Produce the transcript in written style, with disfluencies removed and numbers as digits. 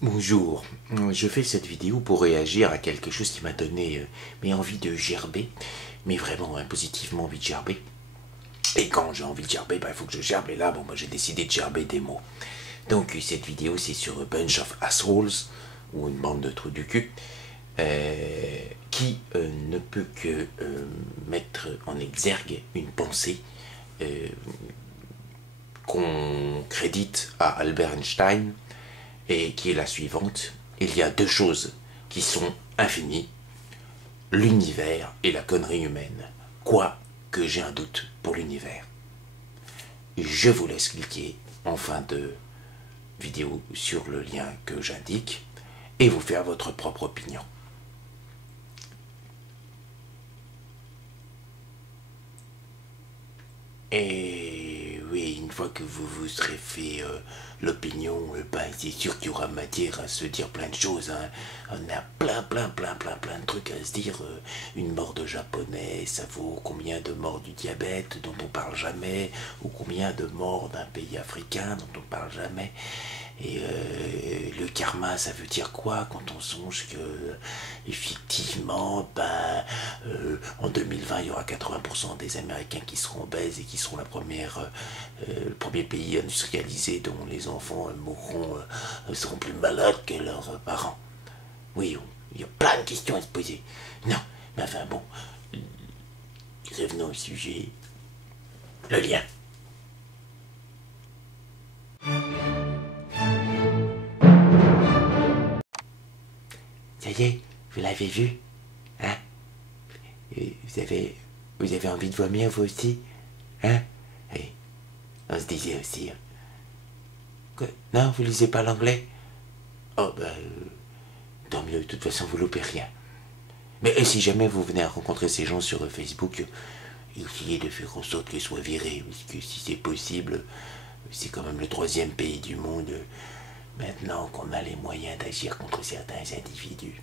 Bonjour, je fais cette vidéo pour réagir à quelque chose qui m'a donné envie de gerber, mais vraiment positivement envie de gerber. Et quand j'ai envie de gerber, il faut que je gerbe, et là j'ai décidé de gerber des mots. Donc cette vidéo c'est sur A Bunch of Assholes, ou une bande de trous du cul, qui ne peut que mettre en exergue une pensée qu'on crédite à Albert Einstein, et qui est la suivante: il y a deux choses qui sont infinies, l'univers et la connerie humaine. Quoi que j'ai un doute pour l'univers. Je vous laisse cliquer en fin de vidéo sur le lien que j'indique et vous faire votre propre opinion. Et oui, une fois que vous vous serez fait l'opinion, c'est sûr qu'il y aura matière à se dire plein de choses. Hein. On a plein de trucs à se dire. Une mort de japonais, ça vaut combien de morts du diabète dont on parle jamais, ou combien de morts d'un pays africain dont on parle jamais. Et le karma, ça veut dire quoi quand on songe que effectivement, en 2020, il y aura 80% des Américains qui seront obèses et qui seront le premier pays industrialisé dont les enfants seront plus malades que leurs parents. Oui, il y a plein de questions à se poser. Non, mais enfin bon, revenons au sujet. Le lien. Ça y est, vous l'avez vu, hein? Vous avez envie de vomir, vous aussi, hein? Et on se disait aussi. Quoi? Non, vous lisez pas l'anglais? Oh tant mieux, de toute façon vous loupez rien. Mais si jamais vous venez à rencontrer ces gens sur Facebook, essayez de faire en sorte qu'ils soient virés, parce que si c'est possible, c'est quand même le 3e pays du monde, maintenant qu'on a les moyens d'agir contre certains individus.